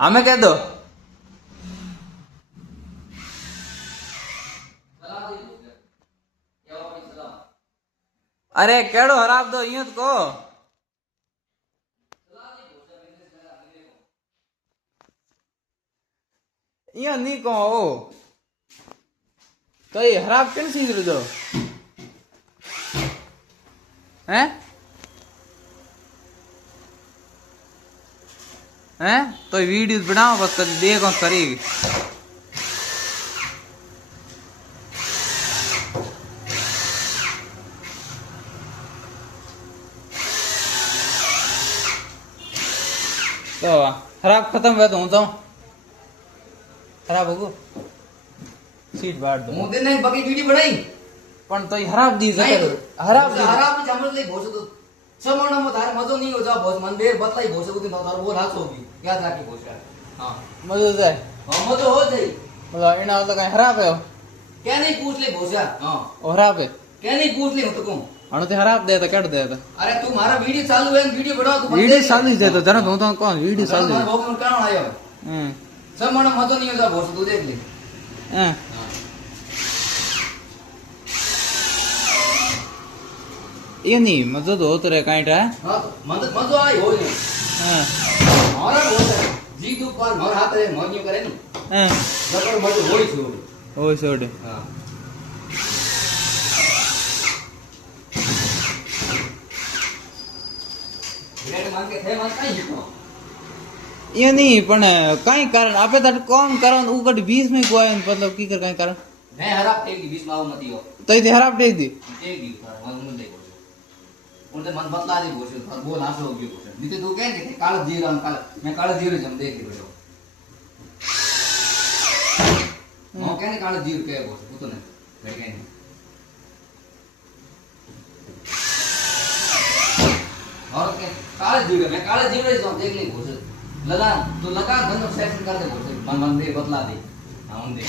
हमें कह दो। अरे केड़ो हराब दो यूं को यूं नहीं कहो तो ये हराब किन सीज दो हैं हैं तो वीडियो बनाओ बस कभी देखो करेगी तो खराब खत्म हुआ तो हूं तो खराब होगो सीट बाड़ दो હું તેને બકી વીડિયો બનાવી પણ તો હરાબ દી જતો હરાબ દી હરાબ જમર લઈ ભોસો તો સમણમાં તારે મજો નહીં હો જા ભોસ મન બે બતલાઈ ભોસો તો તારો બોલ હાચો હોગી યાદ રાખી ભોસા हां मजो जाए हां मजो हो जाई मतलब इना तो कहीं हराब है क्या नहीं पूछ ले भोसा हां हराब है क्या नहीं पूछ ले तो कहूं अनु ते हराब दे तो कट दे तो अरे तू मारा वीडियो चालू है वीडियो बनाओ तू वीडियो चालू दे तो जरा तो कौन वीडियो चालू है भोग में कौन आयो समण मजो नहीं हो जा भोस तू देख ले हां ये नहीं मजो तो होत रे काईटा हां मजो आई हो नहीं हां मारा बोल जी तू पर मोर हाथ रे मोनियो करे नी हां जबर मजो होई छु ओय सोडे हां रेड मांग के थे मत काई ये नहीं पण काई कारण आपे तो कौन कारण उकट 20 में कोई मतलब की कर काई कारण मैं हराब टेक दी 20 माव मती हो तो ये हराब टेक दी टेक दी मन मन दे उनते मन बतला दे बोल बोल हाथ हो गयो नीते तू कह के काल जीराम काल मैं काल जीरो जम देख के बैठो मो कहने काल जीर के बोल तू तो नहीं बैठ गए और के काल जीरो मैं काल जीरो जम देख ले बोल लगा तो लगा धंधो सेक्शन कर दे बोल मन मन दे बतला दे हां उन दे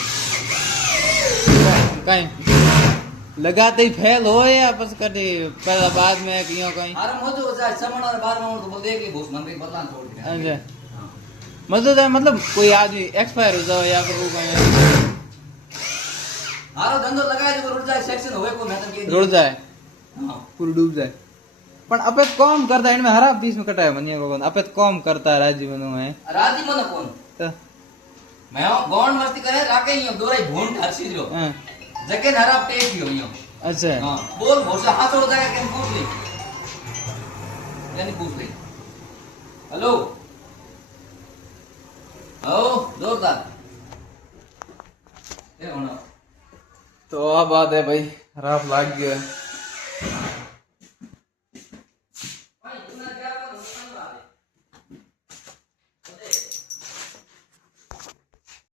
काई लगाते ही फेल हो या बस कटे पहला बाद में कियो कहीं अरे मजो हो जाए समण और बार में तो बोल देख ले बोस मन दे बतला छोड़ दे अच्छा मतलब कोई आदमी एक्सपायर हो जाओ या फिर वो कहीं हारो धंधो लगाए तो रुड़ जाए सेक्शन होवे को मैं तो के रुड़ जाए हां पूरा डूब जाए पण अपे कौन करता है इनमें हराब 20 में कटाया मनिया को अपे कौन करता है राजी मनो है राजी मन कौन तो मैं गौन मस्ती करे राके ही दोराई भोंड हरसी जो हां जके हराब टेक ही हो अच्छा हां बोल भोसा हाथ हो जाएगा केन पूछ ले यानी पूछ ले हेलो ओ जोरदार ए होना तो अब बात है भाई हराब लाग गया